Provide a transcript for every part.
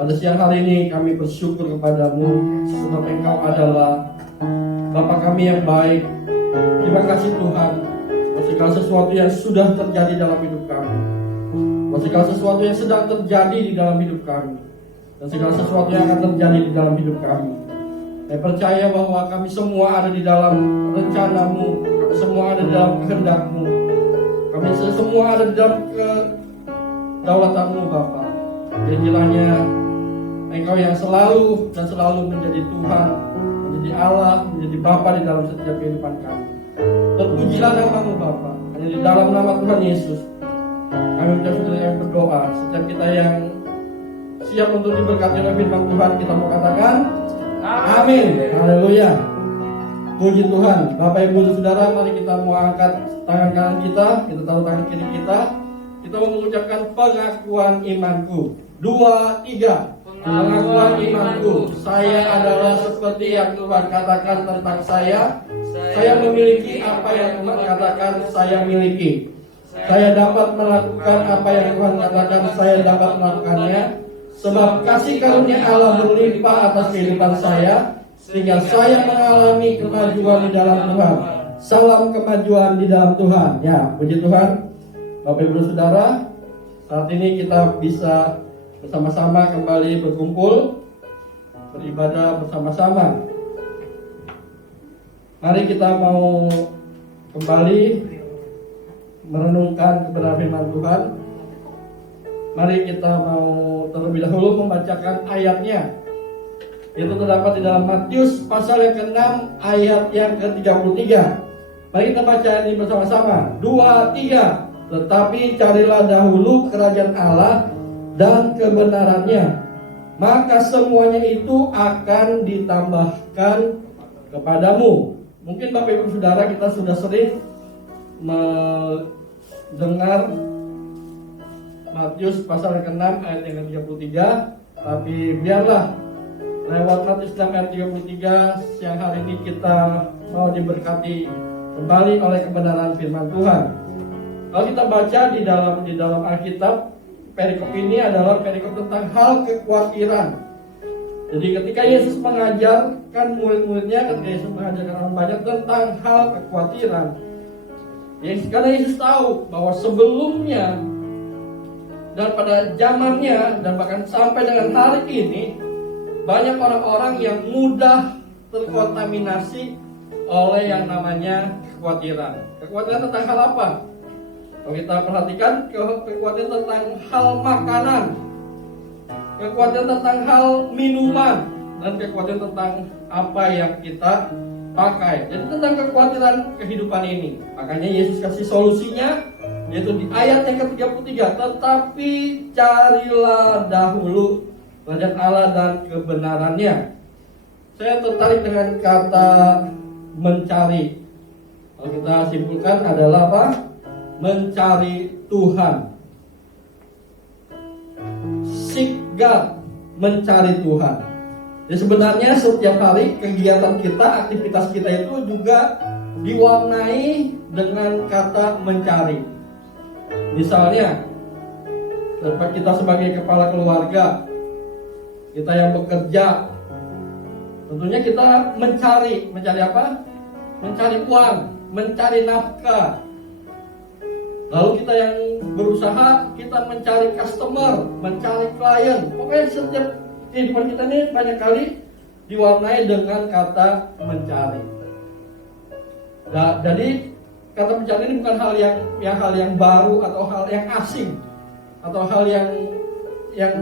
Pada siang hari ini kami bersyukur kepadamu sebab Engkau adalah Bapa kami yang baik. Terima kasih Tuhan buat segala sesuatu yang sudah terjadi dalam hidup kami, buat segala sesuatu yang sedang terjadi di dalam hidup kami, dan segala sesuatu yang akan terjadi di dalam hidup kami. Saya percaya bahwa kami semua ada di dalam rencana-Mu, kami semua ada di dalam kehendak-Mu, kami semua ada di dalam kedaulatan-Mu Bapa. Dan kiranya Engkau yang selalu dan selalu menjadi Tuhan, menjadi Allah, menjadi Bapa di dalam setiap kehidupan kami. Terpujilah nama-Mu Bapa. Hanya di dalam nama Tuhan Yesus kami berdoa. Setiap kita yang siap untuk diberkati oleh firman Tuhan, kita mau katakan amin. Haleluya. Puji Tuhan. Bapak Ibu Saudara, mari kita mau angkat tangan kanan kita taruh tangan kiri kita. Kita mau mengucapkan pengakuan imanku. 2, 3. Pengakuan imanku. Saya adalah seperti yang Tuhan katakan tentang saya. Saya memiliki apa yang Tuhan katakan saya miliki. Saya dapat melakukan apa yang Tuhan katakan saya dapat melakukannya. Sebab kasih karunia Allah berlimpah atas kehidupan saya, sehingga saya mengalami kemajuan di dalam Tuhan. Salam kemajuan di dalam Tuhan. Ya, puji Tuhan. Bapak Ibu Saudara, saat ini kita bisa bersama-sama kembali berkumpul, beribadah bersama-sama. Mari kita mau kembali merenungkan kebenaran firman Tuhan. Mari kita mau terlebih dahulu membacakan ayatnya. Itu terdapat di dalam Matius pasal yang ke-6 ayat yang ke-33. Mari kita baca ini bersama-sama. 2, 3. Tetapi carilah dahulu kerajaan Allah dan kebenarannya, maka semuanya itu akan ditambahkan kepadamu. Mungkin Bapak Ibu Saudara kita sudah sering mendengar Matius pasal yang ke-6 ayat yang ke-33, tapi biarlah lewat Matius 6 ayat 33 siang hari ini kita mau diberkati kembali oleh kebenaran firman Tuhan. Kalau kita baca di dalam Alkitab, perikop ini adalah perikop tentang hal kekhawatiran. Jadi ketika Yesus mengajarkan murid-muridnya, ketika Yesus mengajarkan orang banyak tentang hal kekhawatiran, karena Yesus tahu bahwa sebelumnya dan pada zamannya dan bahkan sampai dengan hari ini banyak orang-orang yang mudah terkontaminasi oleh yang namanya kekhawatiran. Kekhawatiran tentang hal apa? Kalau kita perhatikan, kekhawatiran tentang hal makanan, kekhawatiran tentang hal minuman, dan kekhawatiran tentang apa yang kita pakai. Jadi tentang kekhawatiran kehidupan ini. Makanya Yesus kasih solusinya, yaitu di ayat yang ke-33. Tetapi carilah dahulu kerajaan Allah dan kebenarannya. Saya tertarik dengan kata mencari. Kalau kita simpulkan adalah apa? Mencari Tuhan. Seek God, mencari Tuhan. Jadi sebenarnya setiap hari kegiatan kita, aktivitas kita itu juga diwarnai dengan kata mencari. Misalnya, kita sebagai kepala keluarga, kita yang bekerja, tentunya kita mencari apa? Mencari uang, mencari nafkah. Lalu kita yang berusaha, kita mencari customer, mencari klien. Pokoknya setiap kehidupan kita ini banyak kali diwarnai dengan kata mencari. Nah, jadi kata mencari ini bukan hal yang baru atau hal yang asing atau hal yang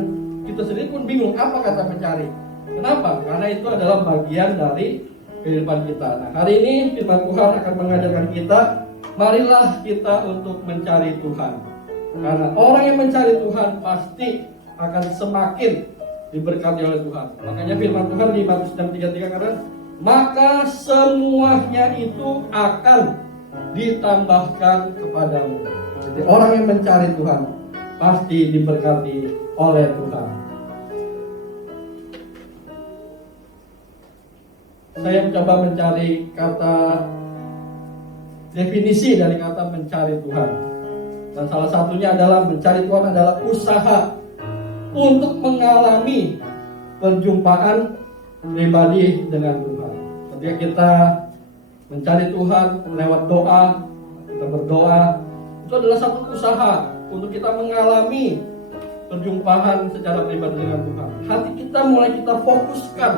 kita sendiri pun bingung apa kata mencari. Kenapa? Karena itu adalah bagian dari kehidupan kita. Nah, hari ini firman Tuhan akan mengajarkan kita, marilah kita untuk mencari Tuhan. Karena orang yang mencari Tuhan pasti akan semakin diberkati oleh Tuhan. Makanya firman Tuhan di Matius 6:33 katakan, maka semuanya itu akan ditambahkan kepadamu. Jadi orang yang mencari Tuhan pasti diberkati oleh Tuhan. Saya mencoba mencari kata definisi dari kata mencari Tuhan. Dan salah satunya adalah mencari Tuhan adalah usaha untuk mengalami perjumpaan pribadi dengan Tuhan. Ketika kita mencari Tuhan lewat doa, kita berdoa, itu adalah satu usaha untuk kita mengalami perjumpaan secara pribadi dengan Tuhan. Hati kita mulai kita fokuskan,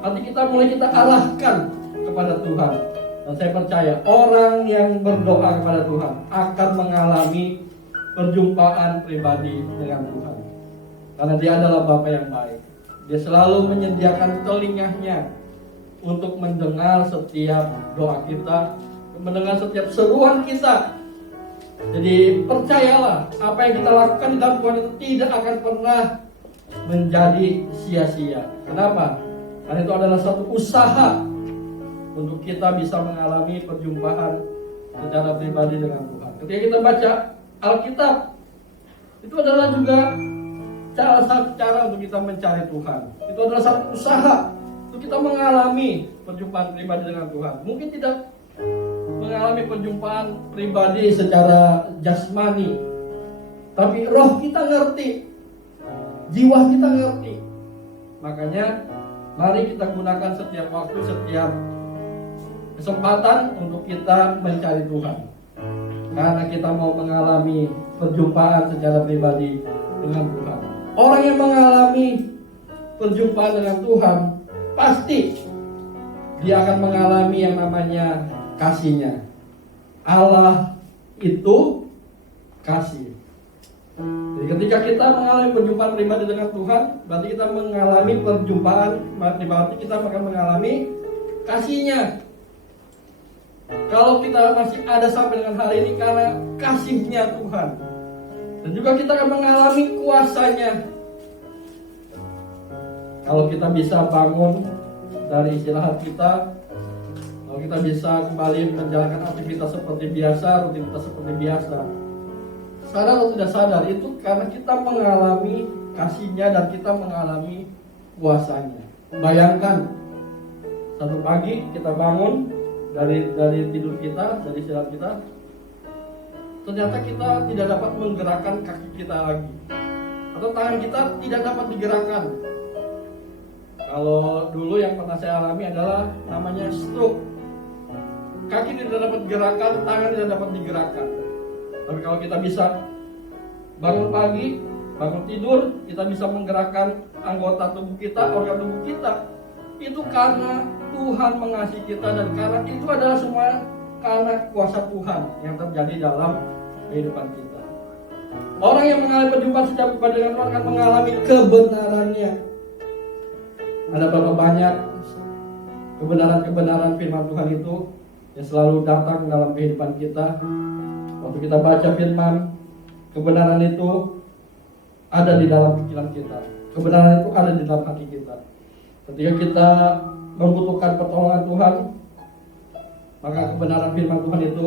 hati kita mulai kita arahkan kepada Tuhan. Dan saya percaya orang yang berdoa kepada Tuhan akan mengalami perjumpaan pribadi dengan Tuhan. Karena Dia adalah Bapa yang baik. Dia selalu menyediakan telinganya untuk mendengar setiap doa kita, mendengar setiap seruan kita. Jadi percayalah, apa yang kita lakukan di dalam Tuhan itu tidak akan pernah menjadi sia-sia. Kenapa? Karena itu adalah satu usaha untuk kita bisa mengalami perjumpaan secara pribadi dengan Tuhan. Ketika kita baca Alkitab, itu adalah juga salah satu cara untuk kita mencari Tuhan. Itu adalah satu usaha untuk kita mengalami perjumpaan pribadi dengan Tuhan. Mungkin tidak mengalami perjumpaan pribadi secara jasmani, tapi roh kita ngerti, jiwa kita ngerti. Makanya mari kita gunakan setiap waktu, setiap kesempatan untuk kita mencari Tuhan, karena kita mau mengalami perjumpaan secara pribadi dengan Tuhan. Orang yang mengalami perjumpaan dengan Tuhan pasti dia akan mengalami yang namanya kasih-Nya. Allah itu kasih. Jadi ketika kita mengalami perjumpaan pribadi dengan Tuhan, berarti kita mengalami perjumpaan pribadi, kita akan mengalami kasih-Nya. Kalau kita masih ada sampai dengan hari ini karena kasih-Nya Tuhan. Dan juga kita akan mengalami kuasa-Nya. Kalau kita bisa bangun dari istirahat kita, kalau kita bisa kembali menjalankan aktivitas seperti biasa, rutinitas seperti biasa, sadar atau tidak sadar, itu karena kita mengalami kasih-Nya dan kita mengalami kuasa-Nya. Bayangkan, satu pagi kita bangun dari tidur kita, dari istirahat kita, ternyata kita tidak dapat menggerakkan kaki kita lagi, atau tangan kita tidak dapat digerakkan. Kalau dulu yang pernah saya alami adalah namanya stroke. Kaki tidak dapat digerakkan, tangan tidak dapat digerakkan. Tapi kalau kita bisa bangun pagi, bangun tidur, kita bisa menggerakkan anggota tubuh kita, organ tubuh kita. Itu karena Tuhan mengasihi kita, dan karena itu adalah semua karena kuasa Tuhan yang terjadi dalam kehidupan kita. Orang yang mengalami perjumpaan secara pribadi dengan Tuhan akan mengalami kebenarannya. Ada berapa banyak kebenaran-kebenaran firman Tuhan itu yang selalu datang dalam kehidupan kita. Waktu kita baca firman, kebenaran itu ada di dalam pikiran kita, kebenaran itu ada di dalam hati kita. Ketika kita membutuhkan pertolongan Tuhan, maka kebenaran firman Tuhan itu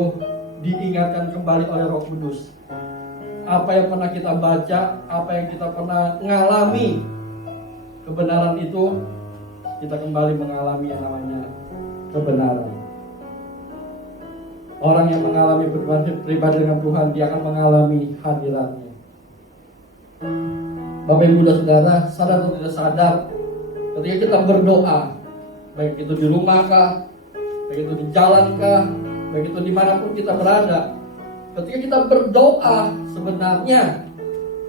diingatkan kembali oleh Roh Kudus. Apa yang pernah kita baca, apa yang kita pernah ngalami, kebenaran itu kita kembali mengalami yang namanya kebenaran. Orang yang mengalami perjumpaan pribadi dengan Tuhan, dia akan mengalami hadirat-Nya. Bapak Ibu dan Saudara, sadar atau tidak sadar, ketika kita berdoa, baik itu di rumah kah, baik itu di jalan kah, baik itu dimanapun kita berada, ketika kita berdoa, sebenarnya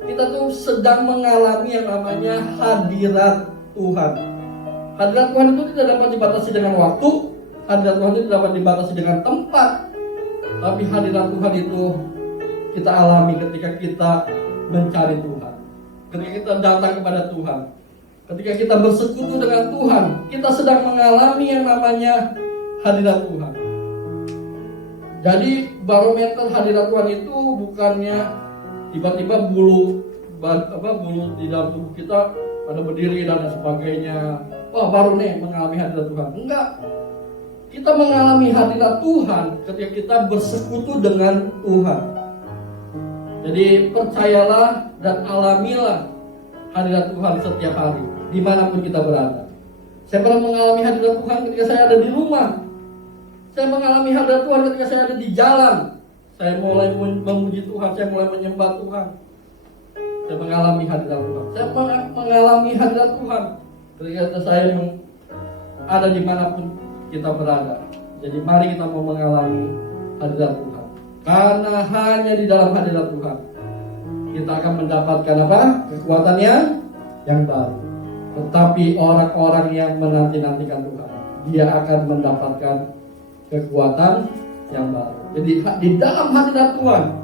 kita tuh sedang mengalami yang namanya hadirat Tuhan. Hadirat Tuhan itu tidak dapat dibatasi dengan waktu, hadirat Tuhan itu tidak dapat dibatasi dengan tempat, tapi hadirat Tuhan itu kita alami ketika kita mencari Tuhan, ketika kita datang kepada Tuhan, ketika kita bersekutu dengan Tuhan, kita sedang mengalami yang namanya hadirat Tuhan. Jadi barometer hadirat Tuhan itu bukannya tiba-tiba bulu di dalam tubuh kita pada berdiri dan sebagainya. Wah, baru nih mengalami hadirat Tuhan. Enggak. Kita mengalami hadirat Tuhan ketika kita bersekutu dengan Tuhan. Jadi percayalah dan alamilah hadirat Tuhan setiap hari, dimanapun kita berada. Saya pernah mengalami hadirat Tuhan ketika saya ada di rumah. Saya mengalami hadirat Tuhan ketika saya ada di jalan. Saya mulai memuji Tuhan, saya mulai menyembah Tuhan. Saya mengalami hadirat Tuhan. Saya mengalami hadirat Tuhan ketika saya ada dimanapun kita berada. Jadi mari kita mau mengalami hadirat Tuhan. Karena hanya di dalam hadirat Tuhan kita akan mendapatkan apa? Kekuatan yang baru. Tetapi orang-orang yang menanti-nantikan Tuhan, dia akan mendapatkan kekuatan yang baru. Jadi di dalam hadirat Tuhan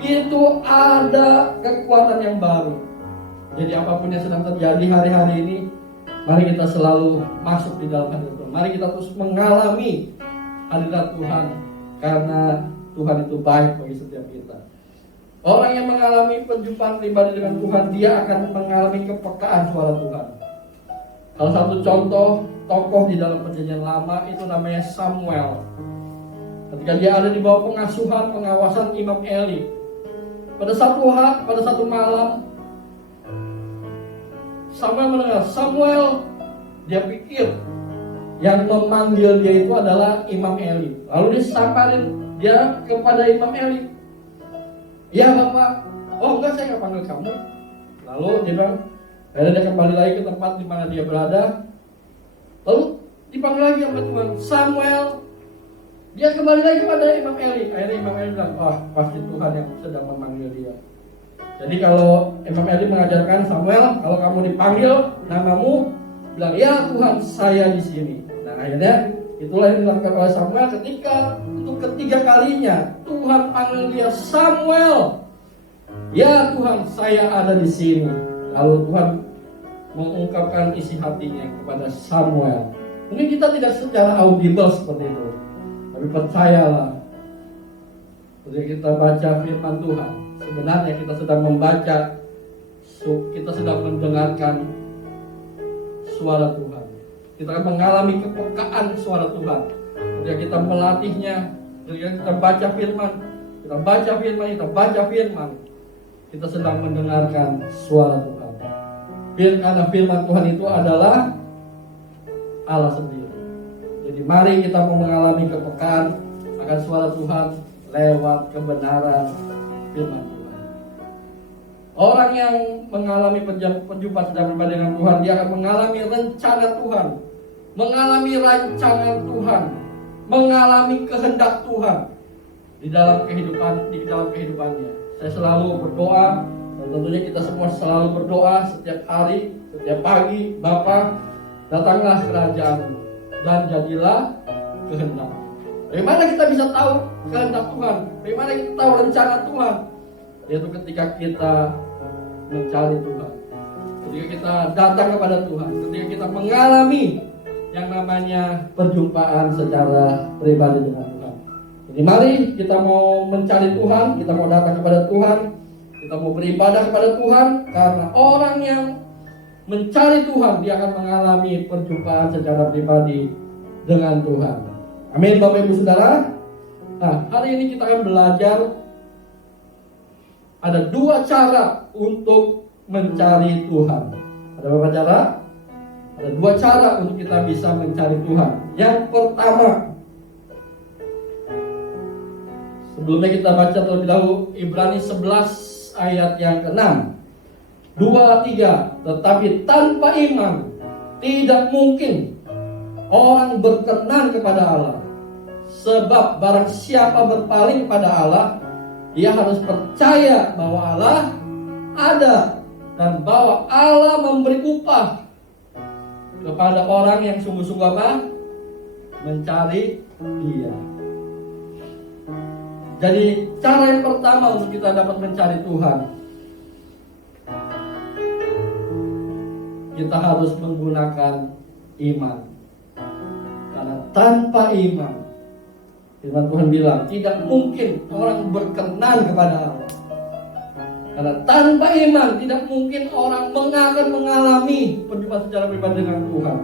itu ada kekuatan yang baru. Jadi apapun yang sedang terjadi hari-hari ini, mari kita selalu masuk di dalam hadirat Tuhan. Mari kita terus mengalami hadirat Tuhan, karena Tuhan itu baik bagi setiap kita. Orang yang mengalami perjumpaan pribadi dengan Tuhan, dia akan mengalami kepekaan suara Tuhan. Salah satu contoh tokoh di dalam perjanjian lama itu namanya Samuel. Ketika dia ada di bawah pengasuhan, pengawasan Imam Eli, pada satu malam Samuel mendengar, dia pikir yang memanggil dia itu adalah Imam Eli. Lalu dia samperin dia kepada Imam Eli. Ya Bapak, oh enggak, saya nggak panggil kamu. Lalu dia bilang, akhirnya dia kembali lagi ke tempat di mana dia berada. Lalu dipanggil lagi oleh Tuhan, Samuel. Dia kembali lagi kepada Imam Eli. Akhirnya Imam Eli bilang, wah pasti Tuhan yang sedang memanggil dia. Jadi kalau Imam Eli mengajarkan Samuel, kalau kamu dipanggil namamu, bilang ya Tuhan, saya di sini. Nah akhirnya itulah yang dilakukan oleh Samuel ketika untuk ketiga kalinya Tuhan panggil dia, Samuel. Ya Tuhan, saya ada di sini. Lalu Tuhan mengungkapkan isi hatinya kepada Samuel. Mungkin kita tidak secara audible seperti itu, tapi percayalah, ketika kita baca firman Tuhan, sebenarnya kita sedang membaca, kita sedang mendengarkan suara Tuhan. Kita akan mengalami kepekaan suara Tuhan ketika kita melatihnya, ketika kita baca firman, kita sedang mendengarkan suara Tuhan. Karena firman Tuhan itu adalah Allah sendiri. Jadi mari kita mau mengalami kepekaan akan suara Tuhan lewat kebenaran firman Tuhan. Orang yang mengalami perjumpaan secara pribadi dengan Tuhan, dia akan mengalami rencana Tuhan, mengalami rancangan Tuhan, mengalami kehendak Tuhan di dalam kehidupannya. Saya selalu berdoa, dan tentunya kita semua selalu berdoa setiap hari, setiap pagi, Bapa, datanglah kerajaan dan jadilah kehendak. Bagaimana kita bisa tahu kehendak Tuhan? Bagaimana kita tahu rencana Tuhan? Yaitu ketika kita mencari Tuhan, ketika kita datang kepada Tuhan, ketika kita mengalami yang namanya perjumpaan secara pribadi dengan Tuhan. Jadi mari kita mau mencari Tuhan, kita mau datang kepada Tuhan, kita mau beribadah kepada Tuhan, karena orang yang mencari Tuhan, dia akan mengalami perjumpaan secara pribadi dengan Tuhan. Amin Bapak Ibu Saudara. Nah, hari ini kita akan belajar ada 2 cara untuk mencari Tuhan. Ada berapa cara? Ada 2 cara untuk kita bisa mencari Tuhan. Yang pertama, sebelumnya kita baca terlebih dahulu Ibrani 11 ayat yang ke-6. 2-3, tetapi tanpa iman tidak mungkin orang berkenan kepada Allah. Sebab barang siapa berpaling kepada Allah, dia harus percaya bahwa Allah ada dan bahwa Allah memberi upah kepada orang yang sungguh-sungguh apa? Mencari Dia. Jadi cara yang pertama untuk kita dapat mencari Tuhan, kita harus menggunakan iman. Karena tanpa iman, firman Tuhan bilang, tidak mungkin orang berkenan kepada Allah. Karena tanpa iman, tidak mungkin orang akan mengalami perjumpaan secara pribadi dengan Tuhan.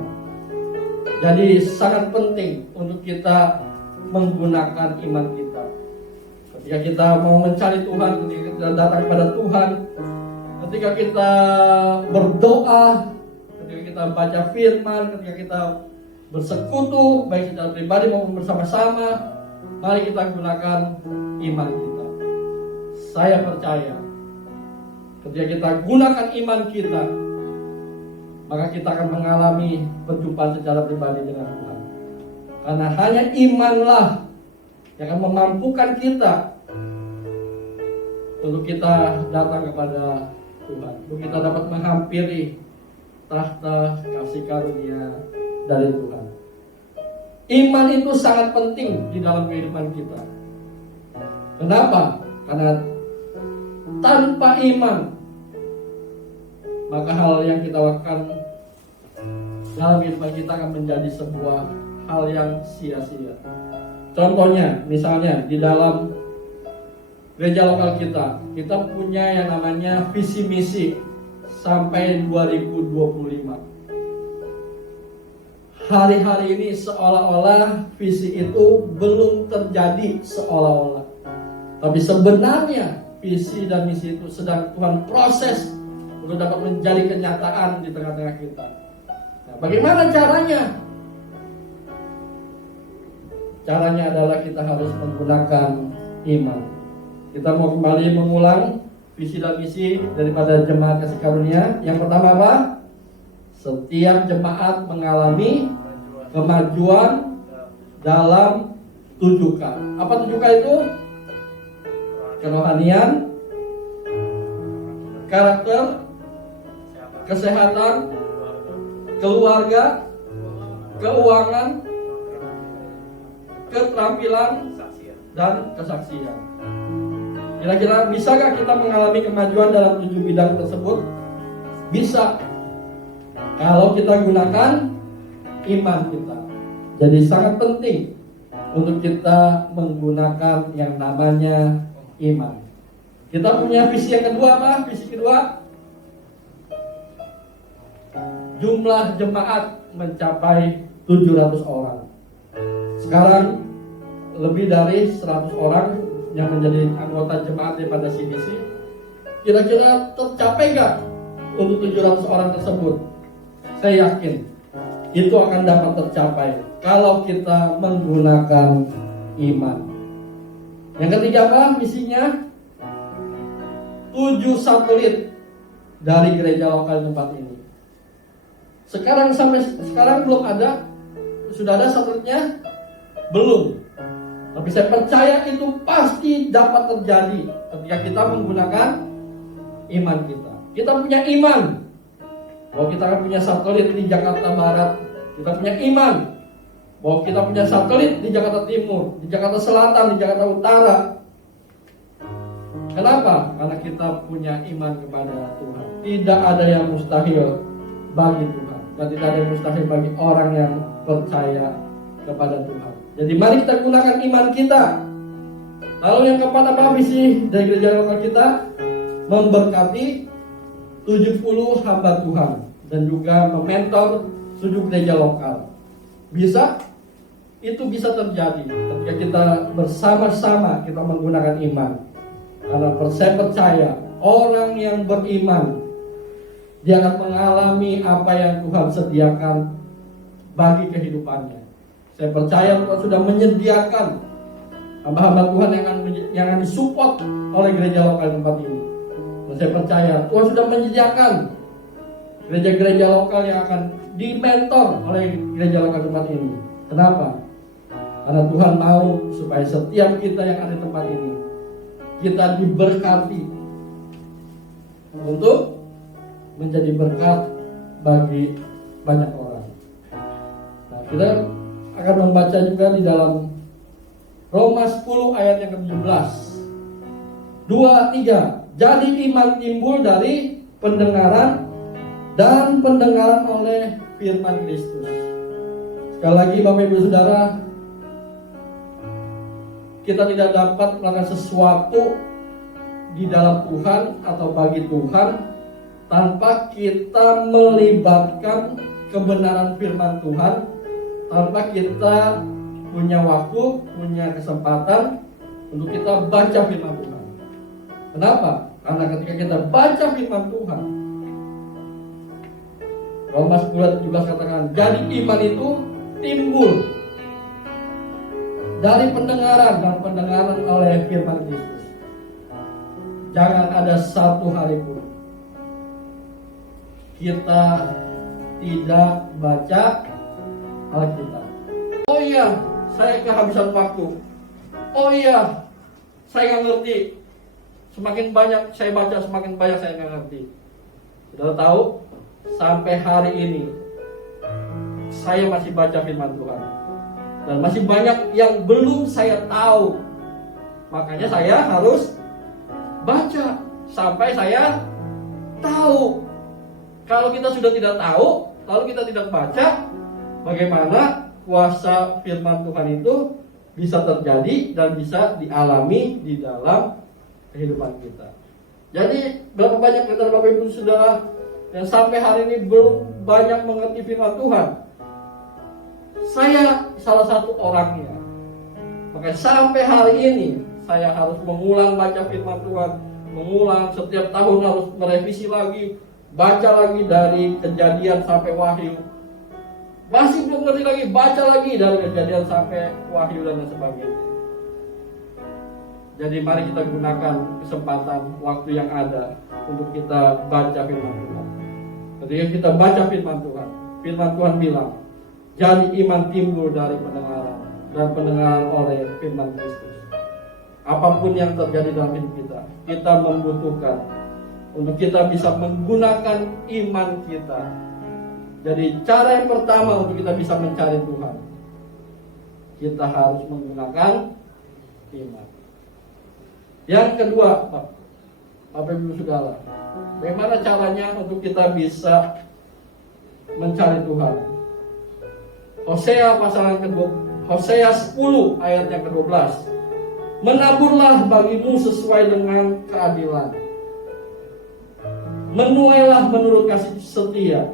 Jadi sangat penting untuk kita menggunakan iman kita. Ketika kita mau mencari Tuhan, ketika kita datang kepada Tuhan, ketika kita berdoa, ketika kita baca firman, ketika kita bersekutu, baik secara pribadi maupun bersama-sama, mari kita gunakan iman kita. Saya percaya Ketika kita gunakan iman kita, maka kita akan mengalami perjumpaan secara pribadi dengan Tuhan. Karena hanya imanlah yang akan memampukan kita untuk kita datang kepada Tuhan, untuk kita dapat menghampiri tahta kasih karunia dari Tuhan. Iman itu sangat penting di dalam kehidupan kita. Kenapa? Karena tanpa iman, maka hal yang kita lakukan dalam kehidupan kita akan menjadi sebuah hal yang sia-sia. Contohnya, misalnya di dalam gereja lokal kita punya yang namanya visi misi sampai 2025. Hari-hari ini seolah-olah visi itu belum terjadi seolah-olah. Tapi sebenarnya visi dan misi itu sedang Tuhan proses untuk dapat menjadi kenyataan di tengah-tengah kita. Nah, bagaimana caranya? Caranya adalah kita harus menggunakan iman. Kita mau kembali mengulang visi dan misi daripada jemaat kasih karunia. Yang pertama apa? Setiap jemaat mengalami kemajuan dalam 7K. Apa 7K itu? Kerohanian, karakter, kesehatan, keluarga, keuangan, keterampilan, dan kesaksian. Kira-kira bisakah kita mengalami kemajuan dalam 7 bidang tersebut? Bisa, kalau kita gunakan iman kita. Jadi sangat penting untuk kita menggunakan yang namanya iman. Kita punya visi yang kedua apa? Visi kedua, jumlah jemaat mencapai 700 orang. Sekarang lebih dari 100 orang yang menjadi anggota jemaat daripada CDC. Kira-kira tercapai gak untuk 700 orang tersebut? Saya yakin itu akan dapat tercapai kalau kita menggunakan iman. Yang ketiga apa misinya? 7 satelit dari gereja lokal tempat ini. Sampai sekarang belum ada. Sudah ada satelitnya? Belum. Tapi saya percaya itu pasti dapat terjadi ketika kita menggunakan iman kita. Kita punya iman bahwa kita akan punya satelit di Jakarta Barat. Kita punya iman bahwa kita punya satelit di Jakarta Timur, di Jakarta Selatan, di Jakarta Utara. Kenapa? Karena kita punya iman kepada Tuhan. Tidak ada yang mustahil bagi Tuhan, dan tidak ada yang mustahil bagi orang yang percaya kepada Tuhan. Jadi mari kita gunakan iman kita. Lalu yang keempat apa misi dari gereja lokal kita? Memberkati 70 hamba Tuhan dan juga mementor 7 gereja lokal. Bisa? Itu bisa terjadi ketika kita bersama-sama kita menggunakan iman. Karena saya percaya orang yang beriman dia akan mengalami apa yang Tuhan sediakan bagi kehidupannya. Saya percaya Tuhan sudah menyediakan hamba-hamba Tuhan yang akan disupport oleh gereja lokal tempat ini. Dan saya percaya Tuhan sudah menyediakan gereja-gereja lokal yang akan dimentor oleh gereja lokal tempat ini. Kenapa? Karena Tuhan mau supaya setiap kita yang ada di tempat ini kita diberkati untuk menjadi berkat bagi banyak orang. Nah, kita akan membaca juga di dalam Roma 10 ayat yang ke-17. 2-3. Jadi iman timbul dari pendengaran dan pendengaran oleh firman Kristus. Sekali lagi Bapak Ibu Saudara, kita tidak dapat melakukan sesuatu di dalam Tuhan atau bagi Tuhan tanpa kita melibatkan kebenaran firman Tuhan, tanpa kita punya waktu, punya kesempatan untuk kita baca firman Tuhan. Kenapa? Karena ketika kita baca firman Tuhan, Roma 10:17 katakan, jadi iman itu timbul dari pendengaran dan pendengaran oleh firman Kristus. Jangan ada satu hari pun kita tidak baca Alkitab. Oh iya, saya kehabisan waktu. Oh iya, saya nggak ngerti. Semakin banyak saya baca, semakin banyak saya nggak ngerti. Sudah tahu, sampai hari ini saya masih baca firman Tuhan. Dan masih banyak yang belum saya tahu. Makanya saya harus baca sampai saya tahu. Kalau kita sudah tidak tahu, lalu kita tidak baca, bagaimana kuasa firman Tuhan itu bisa terjadi dan bisa dialami di dalam kehidupan kita. Jadi berapa banyak kita Bapak Ibu Saudara yang sampai hari ini belum banyak mengerti firman Tuhan. Saya salah satu orangnya. Makanya sampai hari ini saya harus mengulang baca firman Tuhan, mengulang setiap tahun harus merevisi lagi, baca lagi dari Kejadian sampai Wahyu. Masih belum ngerti lagi, baca lagi dari Kejadian sampai Wahyu dan sebagainya. Jadi mari kita gunakan kesempatan waktu yang ada untuk kita baca firman Tuhan. Ketika kita baca firman Tuhan bilang, jadi iman timbul dari pendengaran, dan pendengaran oleh firman Kristus. Apapun yang terjadi dalam hidup kita membutuhkan untuk kita bisa menggunakan iman kita. Jadi cara yang pertama untuk kita bisa mencari Tuhan, kita harus menggunakan iman. Yang kedua, Bapak Ibu Saudara, bagaimana caranya untuk kita bisa mencari Tuhan? Hosea pasal yang kedua, Hosea 10 ayat yang ke-12. Menaburlah bagimu sesuai dengan keadilan. Menuailah menurut kasih setia.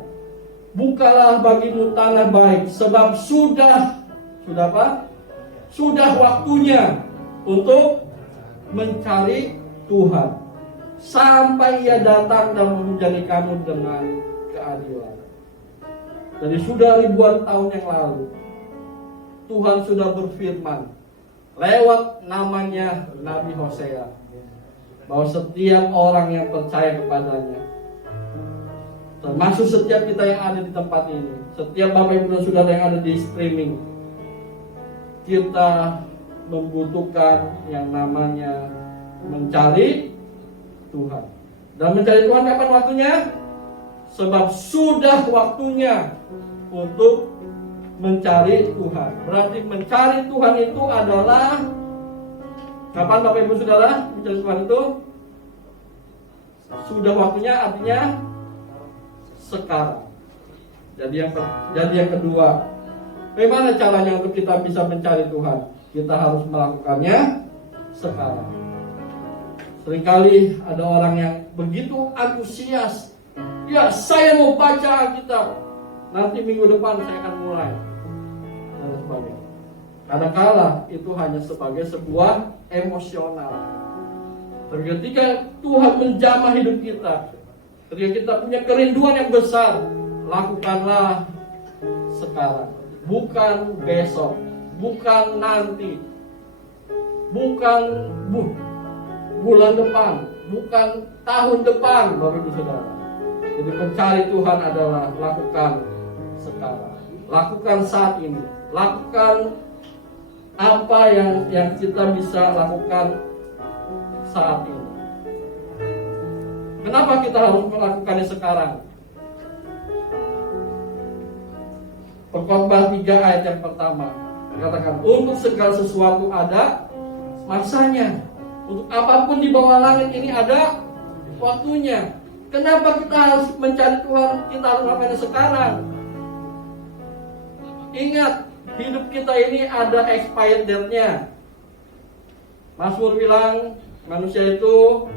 Bukalah bagimu tanah baik, sebab sudah apa? Sudah waktunya untuk mencari Tuhan sampai Ia datang dan menghujani kamu dengan keadilan. Jadi sudah ribuan tahun yang lalu Tuhan sudah berfirman lewat namanya Nabi Hosea bahwa setiap orang yang percaya kepadanya, termasuk setiap kita yang ada di tempat ini, setiap Bapak Ibu dan Saudara yang ada di streaming, kita membutuhkan yang namanya mencari Tuhan. Dan mencari Tuhan kapan waktunya? Sebab sudah waktunya untuk mencari Tuhan. Berarti mencari Tuhan itu adalah kapan Bapak Ibu Saudara mencari Tuhan itu? Sudah waktunya, artinya sekarang. Jadi yang kedua, bagaimana caranya untuk kita bisa mencari Tuhan? Kita harus melakukannya sekarang. Seringkali ada orang yang begitu antusias. Ya, saya mau baca Alkitab. Nanti minggu depan saya akan mulai. Dan sebagainya. Kadang-kala itu hanya sebagai sebuah emosional. Tapi ketika Tuhan menjamah hidup kita, ketika kita punya kerinduan yang besar, lakukanlah sekarang. Bukan besok, bukan nanti, bukan bulan depan, bukan tahun depan, Bapak Ibu Saudara. Jadi mencari Tuhan adalah lakukan sekarang, lakukan saat ini, lakukan apa yang kita bisa lakukan saat ini. Kenapa kita harus melakukannya sekarang? Perkhotbah 3 ayat yang pertama katakan, untuk segala sesuatu ada masanya. Untuk apapun di bawah langit ini ada waktunya. Kenapa kita harus mencari Tuhan? Kita harus melakukannya sekarang. Ingat, hidup kita ini ada expired date-nya. Mazmur bilang manusia itu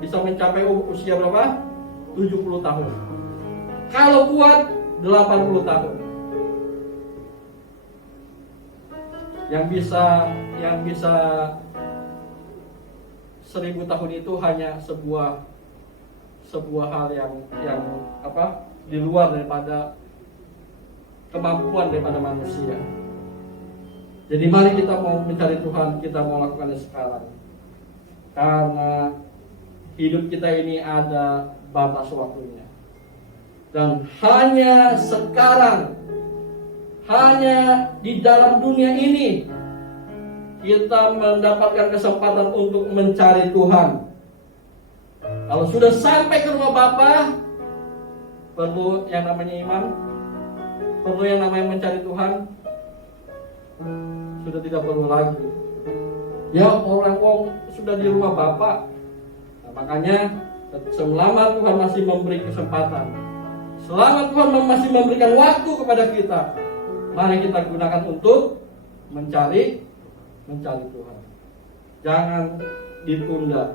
bisa mencapai usia berapa? 70 tahun. Kalau kuat 80 tahun. Yang bisa 1000 tahun itu hanya sebuah hal yang apa? Di luar daripada kemampuan daripada manusia. Jadi mari kita mau mencari Tuhan, kita mau lakukannya sekarang. Karena hidup kita ini ada batas waktunya. Dan hanya sekarang, hanya di dalam dunia ini kita mendapatkan kesempatan untuk mencari Tuhan. Kalau sudah sampai ke rumah Bapa, perlu yang namanya iman, perlu yang namanya mencari Tuhan, sudah tidak perlu lagi. Ya, orang sudah di rumah Bapa. Nah, makanya selama Tuhan masih memberi kesempatan, selama Tuhan masih memberikan waktu kepada kita, mari kita gunakan untuk mencari Tuhan. Jangan ditunda,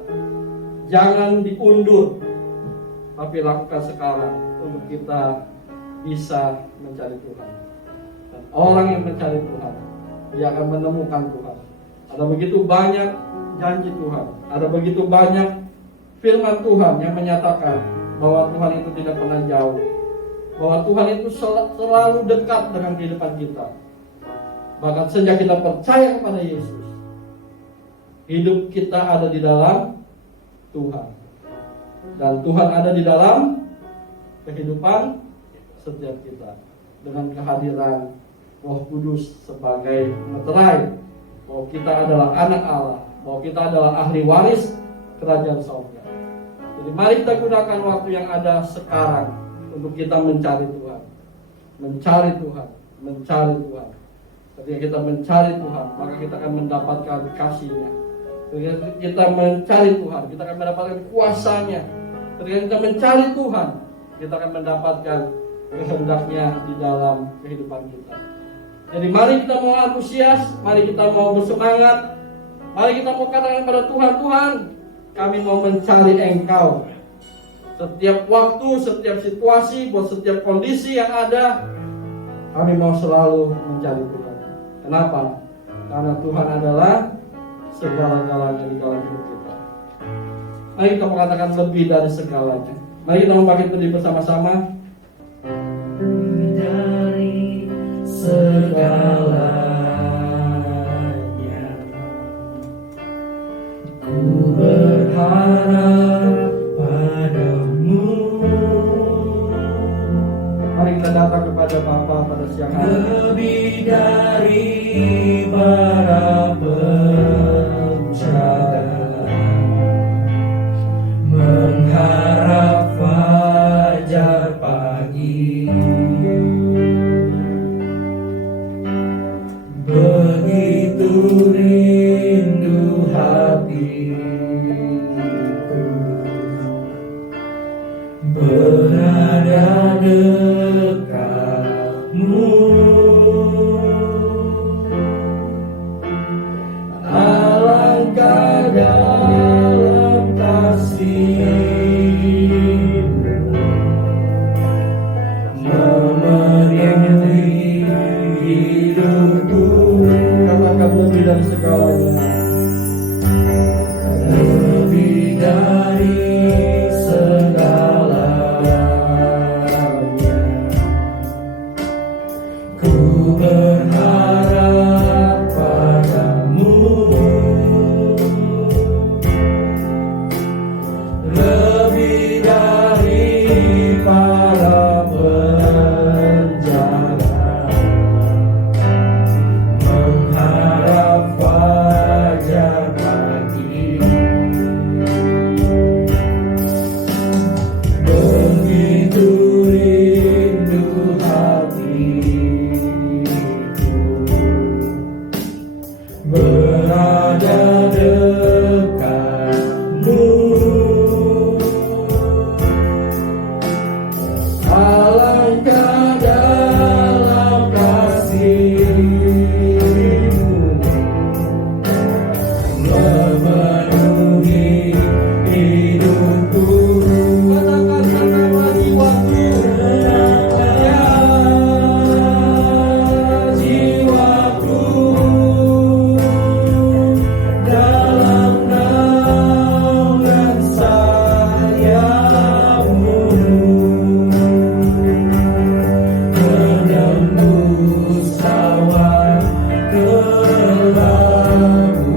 jangan diundur, tapi lakukan sekarang untuk kita bisa mencari Tuhan. Dan orang yang mencari Tuhan, dia akan menemukan Tuhan. Ada begitu banyak janji Tuhan, ada begitu banyak firman Tuhan yang menyatakan bahwa Tuhan itu tidak pernah jauh, bahwa Tuhan itu selalu dekat dengan kehidupan kita. Bahkan sejak kita percaya kepada Yesus, hidup kita ada di dalam Tuhan, dan Tuhan ada di dalam kehidupan setiap kita dengan kehadiran Roh Kudus sebagai meterai bahwa kita adalah anak Allah, bahwa kita adalah ahli waris kerajaan surga. Jadi mari kita gunakan waktu yang ada sekarang untuk kita mencari Tuhan, mencari Tuhan, mencari Tuhan. Ketika kita mencari Tuhan, maka kita akan mendapatkan kasih-Nya. Ketika kita mencari Tuhan, kita akan mendapatkan kuasa-Nya. Ketika kita mencari Tuhan, kita akan mendapatkan kehendak-Nya di dalam kehidupan kita. Jadi mari kita mau antusias, mari kita mau bersemangat, mari kita mau katakan pada Tuhan, Tuhan, kami mau mencari Engkau. Setiap waktu, setiap situasi, buat setiap kondisi yang ada, kami mau selalu mencari Tuhan. Kenapa? Karena Tuhan adalah segala-galanya di dalam hidup kita. Mari kita mengatakan lebih dari segalanya. Mari kita membangkit berdiri bersama-sama. Dari segalanya ku berharap padamu. Mari kita datang kepada Bapa pada siang hari. Lebih dari para penjaga, mengharap fajar pagi. Begitu rindu hatiku berada dekatmu. Alangkah dalam kasih-Mu memenuhi hidupku. Katakan lebih dari segalanya. Lebih dari segalanya ku berharap padamu. Lebih dari para penjaga, mengharap fajar pagi. Begitu rindu hatiku berada dekatmu. Alangkah dalam kasih-Mu memenuhi hidupku. Katakan tenanglah jiwaku, Jiwaku dalam naungan sayap-Mu, menembus awan kelabu.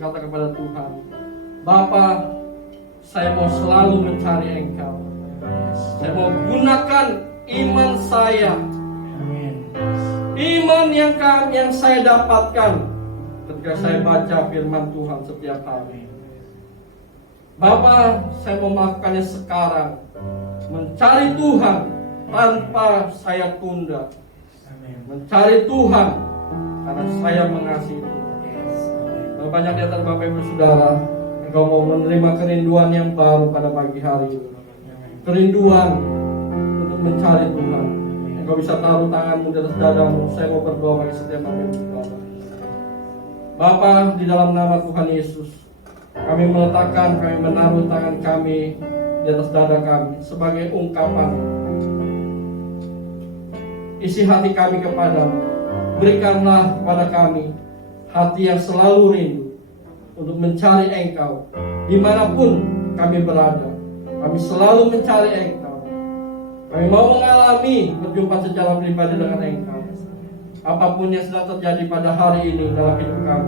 berkata kepada Tuhan, Bapa, saya mau selalu mencari Engkau. Saya mau gunakan iman saya, iman yang saya dapatkan ketika saya baca firman Tuhan setiap hari. Bapa, saya mau melakukannya sekarang, mencari Tuhan tanpa saya tunda, mencari Tuhan karena saya mengasihi Tuhan. Banyak di antara Bapak Ibu Saudara, engkau mau menerima kerinduan yang baru pada pagi hari ini, kerinduan untuk mencari Tuhan. Engkau bisa taruh tanganmu di atas dadamu. Saya mau berdoa bagi setiap Bapak Ibu Saudara. Bapa, di dalam nama Tuhan Yesus, kami meletakkan, kami menaruh tangan kami di atas dada kami sebagai ungkapan isi hati kami kepadamu. Berikanlah kepada kami hati yang selalu rindu untuk mencari Engkau dimanapun kami berada. Kami selalu mencari Engkau. Kami mau mengalami berjumpa secara pribadi dengan Engkau. Apapun yang sedang terjadi pada hari ini dalam hidup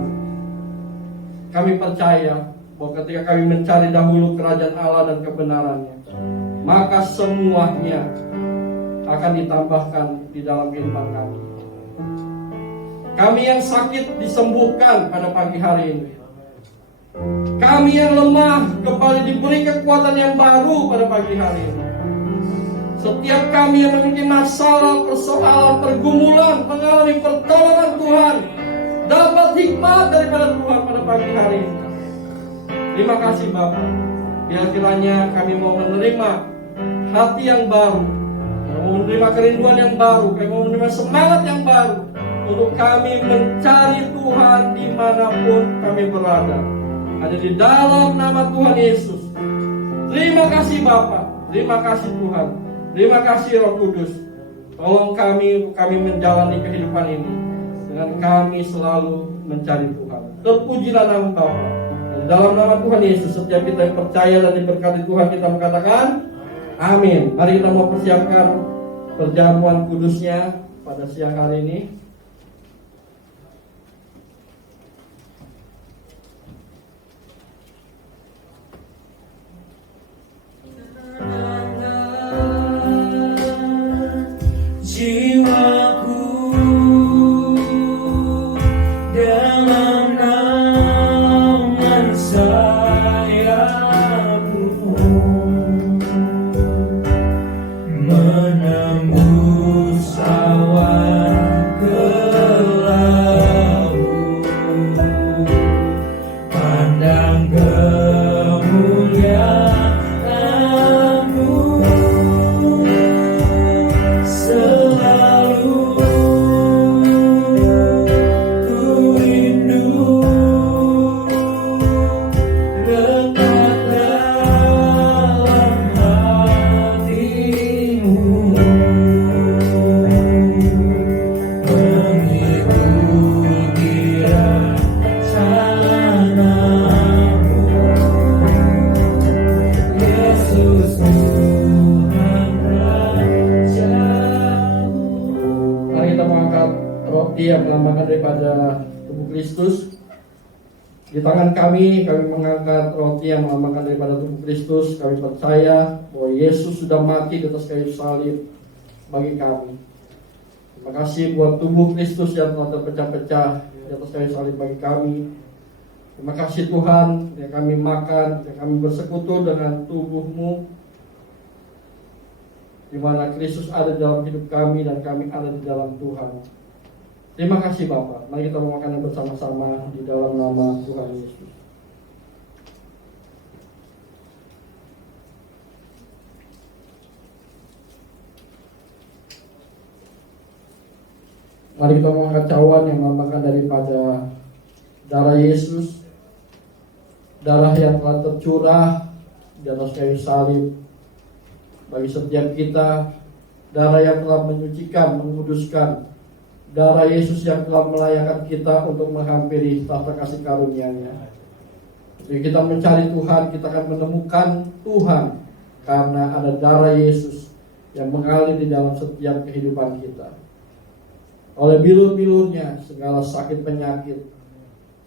kami percaya bahwa ketika kami mencari dahulu kerajaan Allah dan kebenarannya, maka semuanya akan ditambahkan di dalam kehidupan kami. Kami yang sakit disembuhkan pada pagi hari ini. Kami yang lemah kembali diberi kekuatan yang baru pada pagi hari ini. Setiap kami yang memiliki masalah, persoalan, pergumulan, mengalami pertolongan Tuhan, dapat hikmat daripada Tuhan pada pagi hari ini. Terima kasih Bapak. Biar kiranya kami mau menerima hati yang baru, mau menerima kerinduan yang baru, kami mau menerima semangat yang baru untuk kami mencari Tuhan dimanapun kami berada. Ada di dalam nama Tuhan Yesus. Terima kasih Bapak, terima kasih Tuhan, terima kasih Roh Kudus. Tolong kami menjalani kehidupan ini dengan kami selalu mencari Tuhan. Terpujilah nama Bapa. Dan dalam nama Tuhan Yesus, setiap kita yang percaya dan diberkati Tuhan, kita mengatakan amin. Mari kita mau persiapkan perjamuan kudusnya pada siang hari ini. Jiwaku dalam naungan sayapmu, menembus awan kelabu, pandang kemuliaanmu. Yang melambangkan daripada tubuh Kristus. Di tangan kami mengangkat roti yang melambangkan daripada tubuh Kristus. Kami percaya bahwa Yesus sudah mati di atas kayu salib bagi kami. Terima kasih buat tubuh Kristus yang telah terpecah-pecah di atas kayu salib bagi kami. Terima kasih Tuhan yang kami makan, yang kami bersekutu dengan tubuh-Mu, di mana Kristus ada di dalam hidup kami dan kami ada di dalam Tuhan. Terima kasih Bapak. Mari kita memakan bersama-sama di dalam nama Tuhan Yesus. Mari kita mengangkat cawan yang melambangkan daripada darah Yesus, darah yang telah tercurah di atas kayu salib bagi setiap kita, darah yang telah menyucikan, menguduskan, darah Yesus yang telah melayakkan kita untuk menghampiri tahta kasih karunia-Nya. Jadi kita mencari Tuhan, kita akan menemukan Tuhan karena ada darah Yesus yang mengalir di dalam setiap kehidupan kita. Oleh bilur-bilurnya segala sakit penyakit,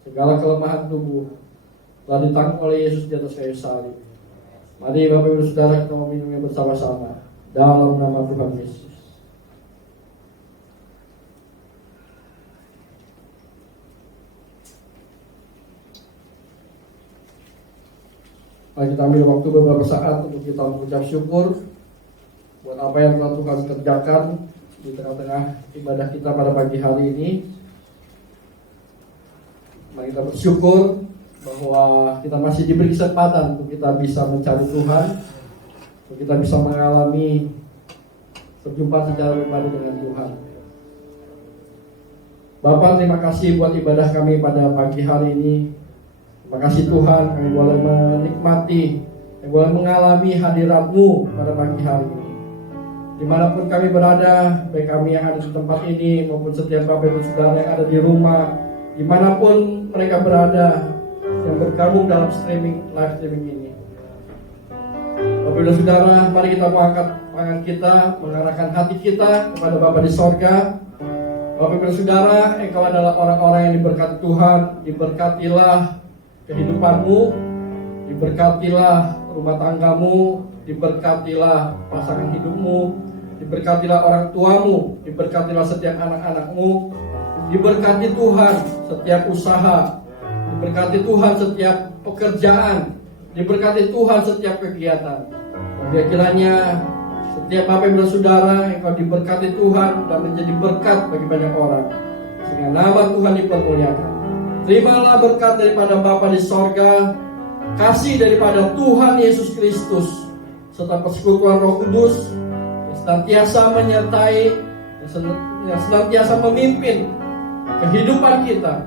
segala kelemahan tubuh telah ditanggung oleh Yesus di atas kayu salib. Mari Bapak Ibu Saudara kita meminumnya bersama-sama dalam nama Tuhan Yesus. Mari kita ambil waktu beberapa saat untuk kita mengucap syukur buat apa yang telah Tuhan kerjakan di tengah-tengah ibadah kita pada pagi hari ini. Mari kita bersyukur bahwa kita masih diberi kesempatan untuk kita bisa mencari Tuhan, untuk kita bisa mengalami perjumpaan secara pribadi dengan Tuhan. Bapak, terima kasih buat ibadah kami pada pagi hari ini. Terima kasih Tuhan, kami boleh menikmati, kami boleh mengalami hadirat-Mu pada pagi hari ini. Dimanapun kami berada, baik kami yang ada di tempat ini maupun setiap Bapak Ibu Saudara yang ada di rumah, dimanapun mereka berada yang bergabung dalam live streaming ini. Bapak Ibu Saudara, mari kita mengangkat tangan kita, mengarahkan hati kita kepada Bapa di sorga. Bapak Ibu Saudara, Engkau adalah orang-orang yang diberkati Tuhan. Diberkatilah kehidupanmu, diberkatilah rumah tanggamu, diberkatilah pasangan hidupmu, diberkatilah orang tuamu, diberkatilah setiap anak-anakmu, diberkati Tuhan setiap usaha, diberkati Tuhan setiap pekerjaan, diberkati Tuhan setiap kegiatan. Dan kiranya setiap Bapak Ibu Saudara Engkau diberkati Tuhan dan menjadi berkat bagi banyak orang, sehingga nama Tuhan dipermuliakan. Terimalah berkat daripada Bapa di sorga, kasih daripada Tuhan Yesus Kristus, serta persekutuan Roh Kudus yang senantiasa menyertai, yang senantiasa memimpin kehidupan kita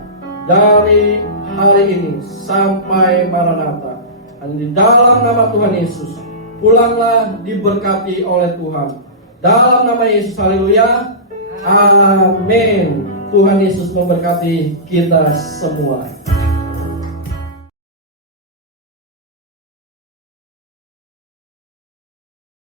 dari hari ini sampai Maranatha. Dan di dalam nama Tuhan Yesus, pulanglah diberkati oleh Tuhan. Dalam nama Yesus, haleluya, amin. Tuhan Yesus memberkati kita semua.